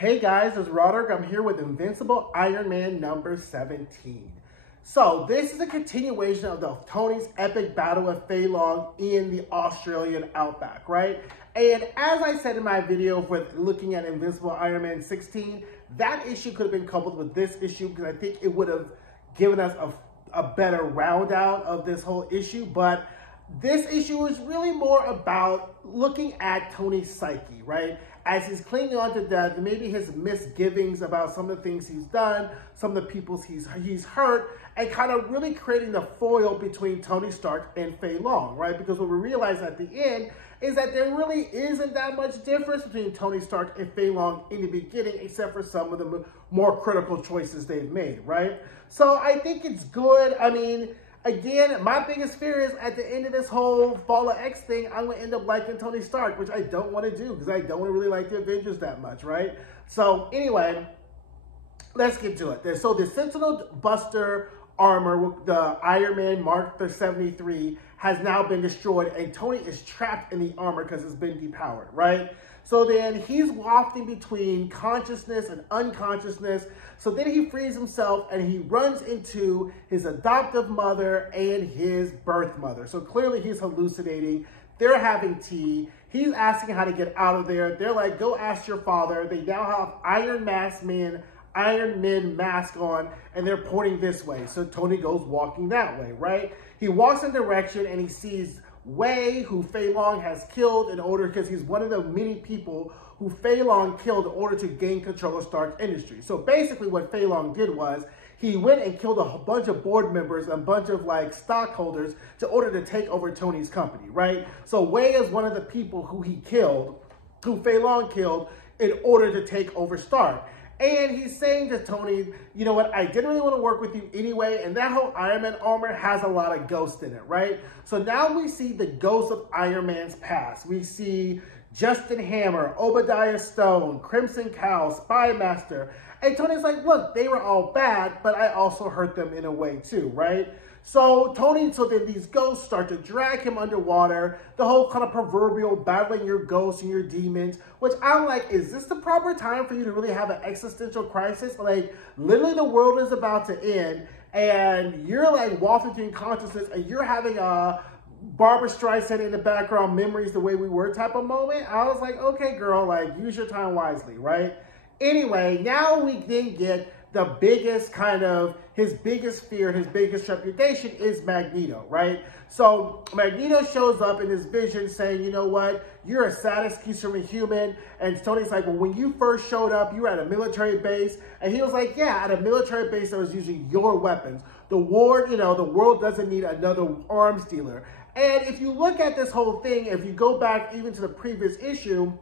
Hey guys, it's Roderick. I'm here with Invincible Iron Man number 17. So this is a continuation of Tony's epic battle with Feilong in the Australian outback, right? And as I said in my video for looking at Invincible Iron Man 16, that issue could have been coupled with this issue because I think it would have given us a better round out of this whole issue. But this issue is really more about looking at Tony's psyche, right? As he's clinging on to death, maybe his misgivings about some of the things he's done, some of the people he's hurt, and kind of really creating the foil between Tony Stark and Feilong, right? Because what we realize at the end is that there really isn't that much difference between Tony Stark and Feilong in the beginning, except for some of the more critical choices they've made, right? So I think it's good. I mean, again, my biggest fear is at the end of this whole Fall of X thing, I'm going to end up liking Tony Stark, which I don't want to do because I don't really like the Avengers that much, right? So anyway, let's get to it. So the Sentinel Buster armor, the Iron Man Mark 73, has now been destroyed, and Tony is trapped in the armor because it's been depowered, right? So then he's wafting between consciousness and unconsciousness. So then he frees himself and he runs into his adoptive mother and his birth mother. So clearly he's hallucinating. They're having tea. He's asking how to get out of there. They're like, go ask your father. They now have Iron Man mask on, and they're pointing this way. So Tony goes walking that way, right? He walks in direction and he sees Wei, who Feilong has killed in order, because he's one of the many people who Feilong killed in order to gain control of Stark Industries. So basically what Feilong did was he went and killed a bunch of board members, a bunch of like stockholders in order to take over Tony's company, right? So Wei is one of the people who he killed, who Feilong killed in order to take over Stark. And he's saying to Tony, you know what, I didn't really want to work with you anyway, and that whole Iron Man armor has a lot of ghost in it, right? So now we see the ghosts of Iron Man's past. We see Justin Hammer, Obadiah Stone, Crimson Cow, Spy Master. And Tony's like, look, they were all bad, but I also hurt them in a way too, right? So then these ghosts start to drag him underwater, the whole kind of proverbial battling your ghosts and your demons, which I'm like, is this the proper time for you to really have an existential crisis? Like, literally the world is about to end, and you're like walking through consciousness, and you're having a Barbara Streisand in the background, memories the way we were type of moment. I was like, okay, girl, like, use your time wisely, right? Anyway, now we then get the biggest kind of, his biggest fear, his biggest trepidation is Magneto, right? So Magneto shows up in his vision saying, you know what, you're a sadist piece from a human. And Tony's like, well, when you first showed up, you were at a military base. And he was like, yeah, at a military base that was using your weapons. The war, you know, the world doesn't need another arms dealer. And if you look at this whole thing, if you go back even to the previous issue,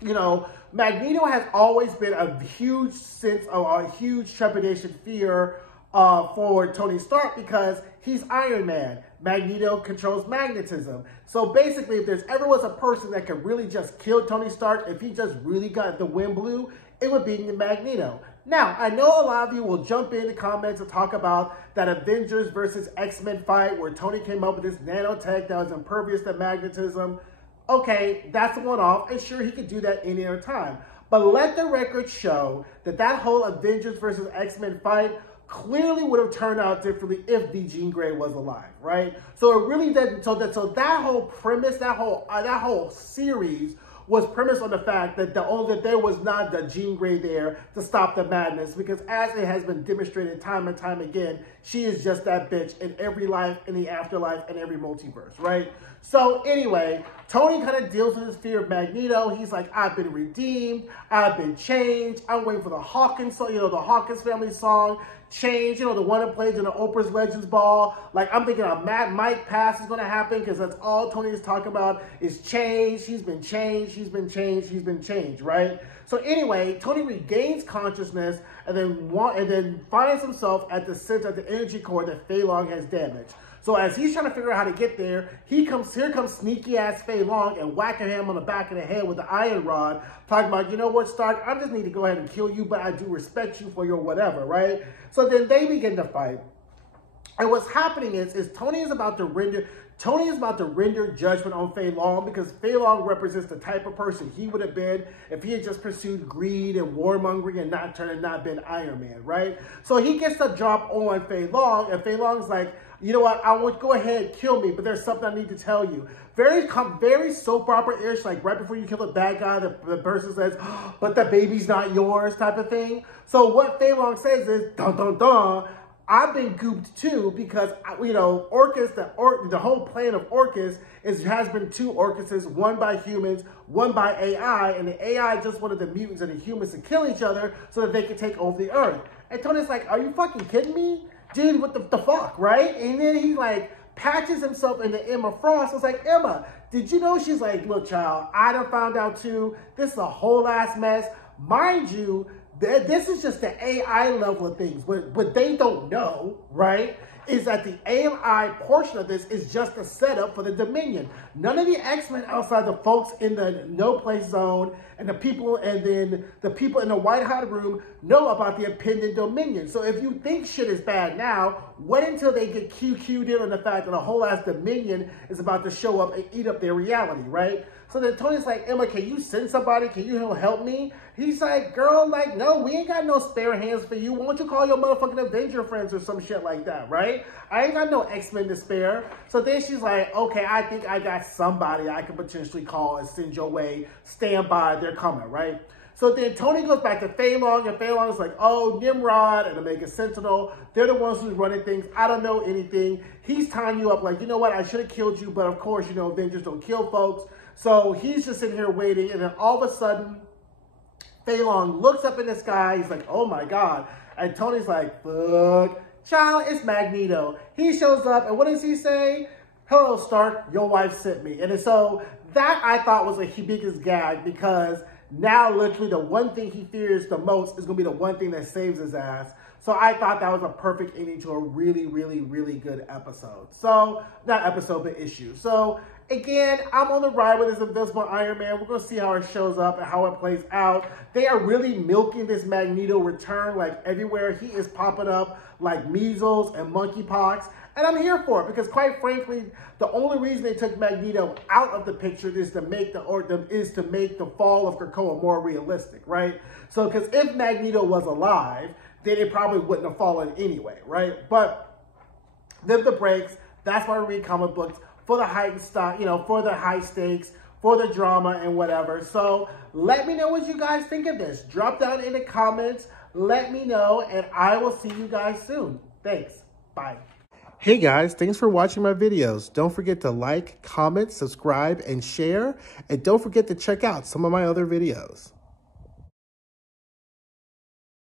you know, Magneto has always been a huge sense of a huge trepidation, fear for Tony Stark because he's Iron Man. Magneto controls magnetism. So basically, if there's ever was a person that could really just kill Tony Stark, if he just really got the wind blew, it would be Magneto. Now, I know a lot of you will jump in the comments and talk about that Avengers versus X-Men fight where Tony came up with this nanotech that was impervious to magnetism. Okay, that's a one-off, and sure, he could do that any other time. But let the record show that that whole Avengers versus X-Men fight clearly would have turned out differently if the Jean Grey was alive, right? So it really didn't. So that whole premise, that whole series was premised on the fact that there was not the Jean Grey there to stop the madness, because as it has been demonstrated time and time again, she is just that bitch in every life, in the afterlife, and every multiverse, right? So anyway, Tony kind of deals with his fear of Magneto. He's like, I've been redeemed, I've been changed. I'm waiting for the Hawkins song, you know, the Hawkins family song, Change, you know, the one that plays in the Oprah's Legends Ball. Like, I'm thinking a Mad Mike pass is going to happen because that's all Tony is talking about is change. He's been changed, he's been changed, he's been changed, right? So anyway, Tony regains consciousness and then finds himself at the center of the energy core that Feilong has damaged. So as he's trying to figure out how to get there, here comes sneaky ass Feilong and whacking him on the back of the head with the iron rod, talking about, you know what, Stark, I just need to go ahead and kill you, but I do respect you for your whatever, right? So then they begin to fight. And what's happening is Tony is about to render, Tony is about to render judgment on Feilong because Feilong represents the type of person he would have been if he had just pursued greed and warmongering and not been Iron Man, right? So he gets the drop on Feilong, and Feilong's like, you know what, I want go ahead, kill me, but there's something I need to tell you. Very soap opera-ish, like right before you kill the bad guy, the person says, oh, but the baby's not yours type of thing. So what Feilong says is, dun dun dun, I've been gooped too because, you know, Orcus, the whole plan of Orcus has been two Orcuses, one by humans, one by AI, and the AI just wanted the mutants and the humans to kill each other so that they could take over the Earth. And Tony's like, are you fucking kidding me? Dude, what the fuck, right? And then he like patches himself into Emma Frost. It's like, Emma, did you know? She's like, look, child, I done found out too. This is a whole ass mess. Mind you, this is just the AI level of things. What they don't know, right, is that the AI portion of this is just a setup for the Dominion. None of the X-Men outside the folks in the no-place zone and the people in the White Hot Room know about the impending Dominion. So if you think shit is bad now, wait until they get QQ'd in on the fact that a whole ass Dominion is about to show up and eat up their reality, right? So then Tony's like, Emma, can you send somebody? Can you help me? He's like, girl, like, no, we ain't got no spare hands for you. Why don't you call your motherfucking Avenger friends or some shit like that, right? I ain't got no X-Men to spare. So then she's like, okay, I think I got somebody I can potentially call and send your way. Stand by, they're coming, right? So then Tony goes back to Feilong, and Feilong's like, oh, Nimrod and Omega Sentinel, they're the ones who's running things. I don't know anything. He's tying you up like, you know what, I should have killed you, but of course, you know, Avengers don't kill folks. So he's just sitting here waiting, and then all of a sudden, Feilong looks up in the sky. He's like, oh my God. And Tony's like, fuck. Child, it's Magneto. He shows up, and what does he say? Hello, Stark, your wife sent me. And so that I thought was a biggest gag because now literally the one thing he fears the most is going to be the one thing that saves his ass. So I thought that was a perfect ending to a really, really, really good episode. So, not episode, but issue. So, again, I'm on the ride with this Invincible Iron Man. We're going to see how it shows up and how it plays out. They are really milking this Magneto return like everywhere. He is popping up like measles and monkeypox. And I'm here for it because, quite frankly, the only reason they took Magneto out of the picture is to make the fall of Krakoa more realistic, right? So, because if Magneto was alive, then it probably wouldn't have fallen anyway, right? But then the breaks. That's why we read comic books for the heightened stock, you know, for the high stakes, for the drama and whatever. So let me know what you guys think of this. Drop down in the comments. Let me know, and I will see you guys soon. Thanks. Bye. Hey guys, thanks for watching my videos. Don't forget to like, comment, subscribe, and share. And don't forget to check out some of my other videos.